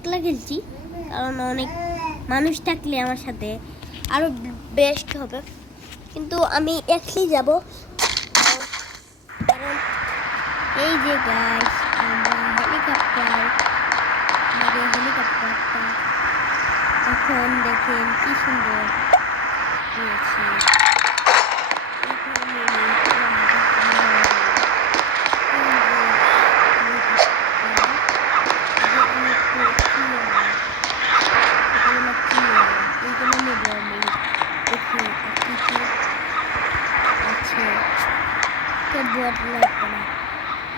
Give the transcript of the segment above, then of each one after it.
একলা খেলছি, কারণ অনেক মানুষ থাকলে আমার সাথে আরো বেস্ট হবে, কিন্তু আমি একলাই যাব। কারণ এই যে গাইস, আমরা হেলিকপ্টারটা এখন দেখেন কি সুন্দর হয়েছে।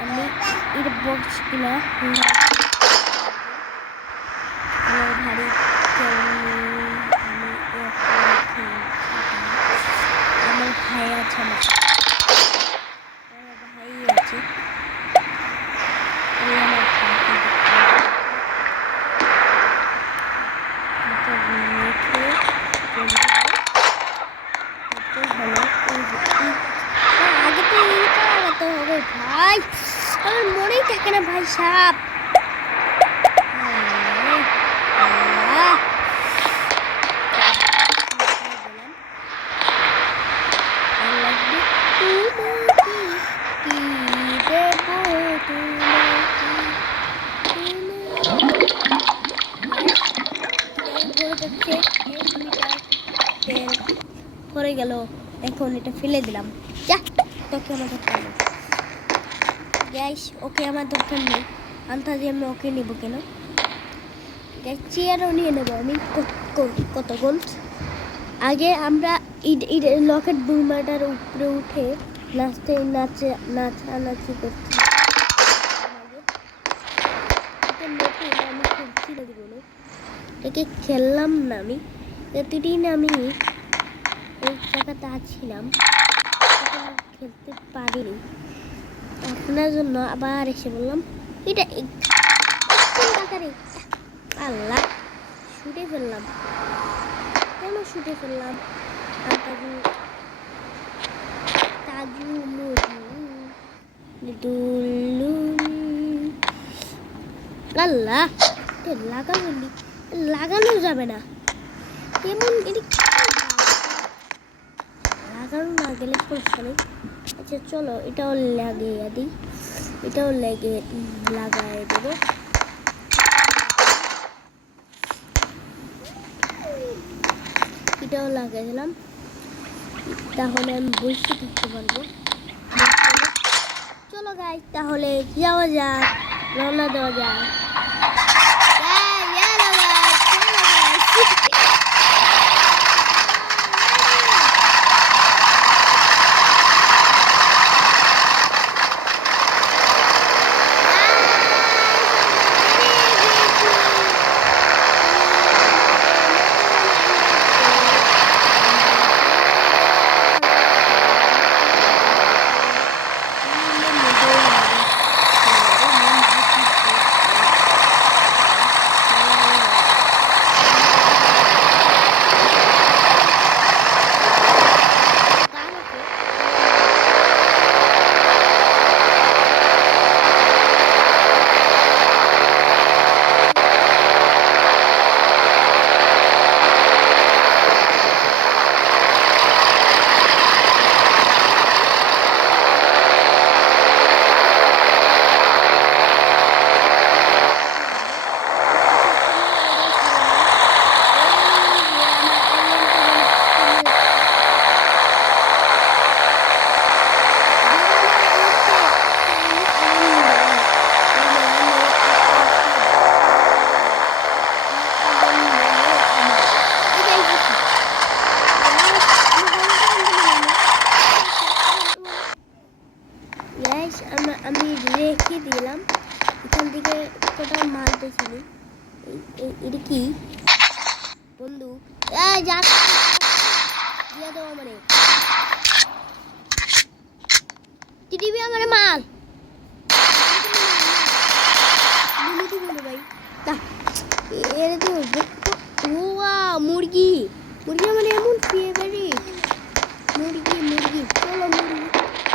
আমি এর বক্সগুলো ভারী আমার ভাই আছে, আমার ভাই আছে, আমার আগে তো এইটা লাগাতে হবে ভাই, আমার মনেই থাকে না ভাই সাপ। পরে গেল, এখন এটা ফেলে দিলাম। যা, তোকে আমার দরকার নেই গ্যাস, ওকে আমার দরকার নেই। আন্তাজে আমি ওকে নেব কেন? গ্যাস চেয়ারও নিয়ে নেবো আমি কতক্ষণ আগে। আমরা লকেট বুমাটার উপরে উঠে নাচানাচি করছি। আমি খেলছি না জীবনে, এটাকে খেললাম না আমি। এতদিন আমি এই জায়গাতে আছিলাম, খেলতে পারিনি। আপনার জন্য আবার এসে বললাম এটা আল্লাহ শুটে ফেললাম। কেন শুটে ফেললাম? তাজু আল্লাহ লাগানো যাবে না, কেমন লাগানো না গেলে সমস্যা নেই। আচ্ছা চলো, এটাও লাগিয়ে দিই, এটাও লাগাই দেবো। এটাও লাগিয়ে দিলাম, তাহলে আমি বসে দিতে পারবো। চলো গাইস, তাহলে যাওয়া যাক, রওনা দেওয়া যাক। আমি রেখে দিলাম, এখান থেকে কোথাও মারতে ছিল। এটা কি বন্ধু? দিয়ে দাও আমারে, টিভি আমারে মাল ভাই। মুরগি আমার এমন ফেভারিট, মুরগি চলো মুরগি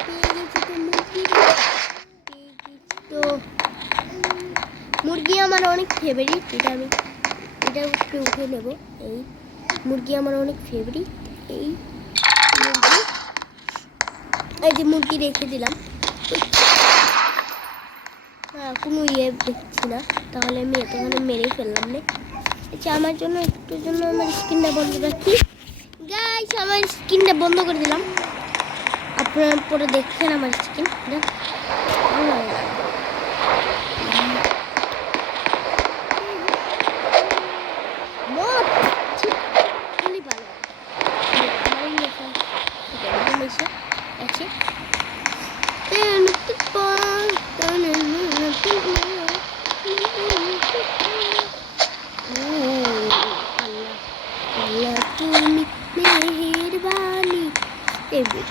পেয়ে গেছি তো, মুরগি আমার অনেক ফেভারিট, এটা উপরে উঠে নেব। এই মুরগি আমার অনেক ফেভারিট। এই মুরগি, এই যে মুরগি রেখে দিলাম। কোনো দেখছি না, তাহলে আমি এতক্ষণে মেরেই ফেললাম না। আচ্ছা, আমার জন্য একটুর জন্য আমার স্ক্রিনটা বন্ধ রাখি। গাইস, আমার স্ক্রিনটা বন্ধ করে দিলাম। আপনারা পরে দেখছেন আমার স্ক্রিন।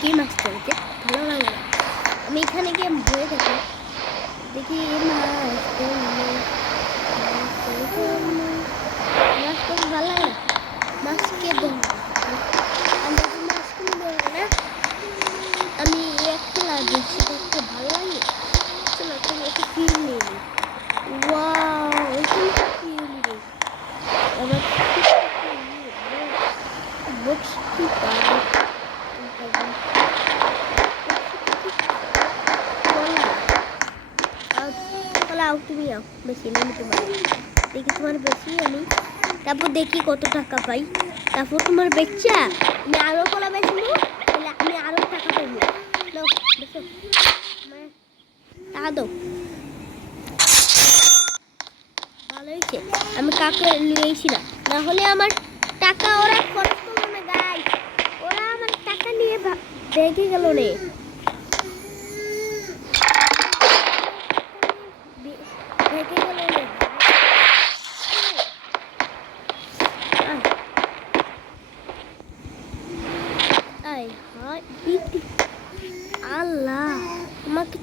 কি মাছ ধরতে ভালো লাগে না। আমি এখানে গিয়ে বয়ে থাকি, দেখি মাছ ভালো লাগে না। মাছকে ধরবো, আমি মাছ কিনে ধরবো না। আমি একটা বেশি দেখতে ভালো লাগে। চলো তুমি একটু ফিল নিয়ে নিই। ওয়াও, ফিল নিই আবার। তুমি আও বেশি নেই তোমার, দেখি তোমার বেশি আমি, তারপর দেখি কত টাকা পাই। তারপর তোমার বেচা আমি আরো কলা বেচবো, তাহলে আমি আরো টাকা পাবো। টাকা দাও, ভালো হয়েছে। আমি কাকে নিয়েছিলাম, না হলে আমার টাকা ওরা খরচ করলো না। গাই, ওরা আমার টাকা নিয়ে দেখে গেল রে। আল্লাহ, আমাকে